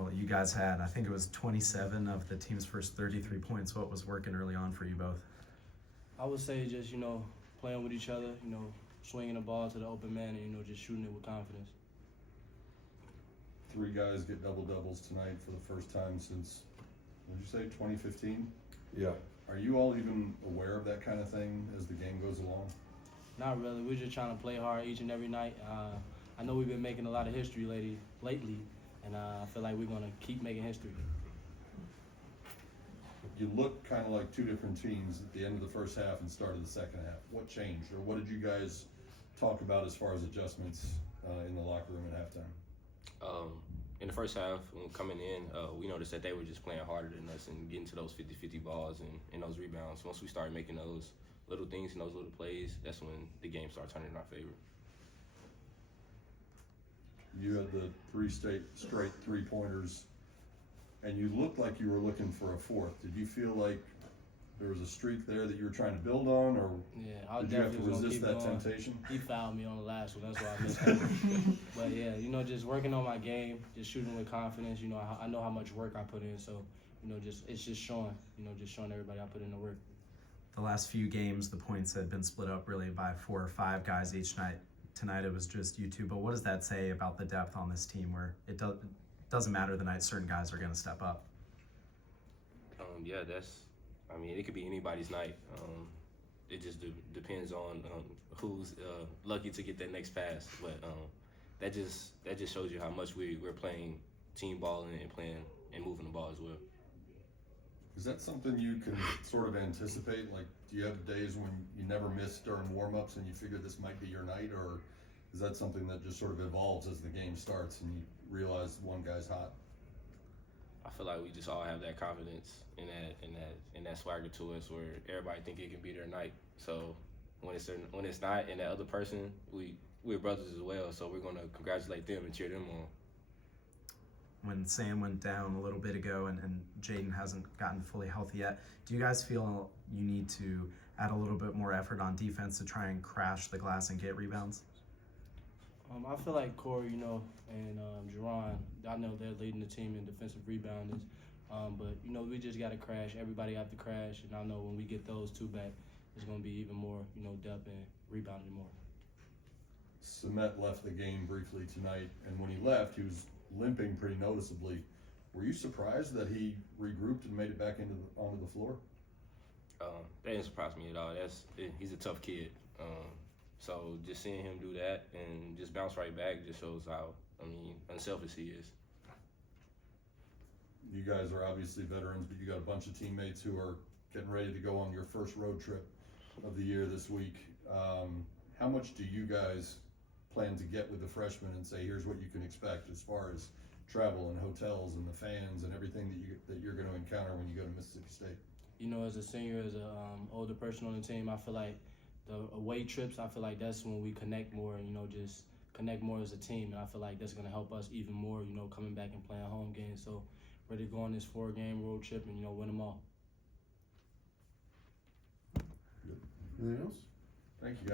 Well, you guys had, I think it was 27 of the team's first 33 points. What was working early on for you both? I would say just, playing with each other, swinging the ball to the open man and, just shooting it with confidence. 3 guys get double-doubles tonight for the first time since, what did you say, 2015? Yeah. Are you all even aware of that kind of thing as the game goes along? Not really. We're just trying to play hard each and every night. I know we've been making a lot of history lately, and I feel like we're going to keep making history. You look kind of like 2 different teams at the end of the first half and start of the second half. What changed, or what did you guys talk about as far as adjustments in the locker room at halftime? In the first half, when coming in, we noticed that they were just playing harder than us and getting to those 50-50 balls and those rebounds. Once we started making those little things and those little plays, that's when the game started turning in our favor. You had the 3 straight 3-pointers, and you looked like you were looking for a 4th. Did you feel like there was a streak there that you were trying to build on, or did you have to resist that temptation? He fouled me on the last one, that's why I missed it. But yeah, just working on my game, just shooting with confidence. I know how much work I put in, so it's just showing, just showing everybody I put in the work. The last few games, the points had been split up really by 4 or 5 guys each night. Tonight it was just you two, but what does that say about the depth on this team where it doesn't matter the night certain guys are going to step up? Yeah, it could be anybody's night. It just depends on who's lucky to get that next pass. But that just shows you how much we're playing team ball and playing and moving the ball as well. Is that something you can sort of anticipate? Like, do you have days when you never miss during warm-ups and you figure this might be your night, or is that something that just sort of evolves as the game starts and you realize one guy's hot? I feel like we just all have that confidence and that swagger to us where everybody think it can be their night. So when it's not, and that other person, we're brothers as well. So we're gonna congratulate them and cheer them on. When Sam went down a little bit ago and Jaden hasn't gotten fully healthy yet, do you guys feel you need to add a little bit more effort on defense to try and crash the glass and get rebounds? I feel like Corey, and Jerron, I know they're leading the team in defensive rebounding. But, we just got to crash. Everybody got to crash. And I know when we get those 2 back, it's going to be even more, depth and rebounding more. Cement left the game briefly tonight, and when he left, he was limping pretty noticeably. Were you surprised that he regrouped and made it back onto the floor? That didn't surprise me at all. He's a tough kid. So just seeing him do that and just bounce right back just shows how, unselfish he is. You guys are obviously veterans, but you got a bunch of teammates who are getting ready to go on your first road trip of the year this week. How much do you guys plan to get with the freshmen and say, here's what you can expect as far as travel and hotels and the fans and everything that you're going to encounter when you go to Mississippi State? As a senior, as a older person on the team, I feel like the away trips, I feel like that's when we connect more and, just connect more as a team. And I feel like that's going to help us even more, coming back and playing home games. So ready to go on this 4-game road trip and, win them all. Anything else? Thank you, guys.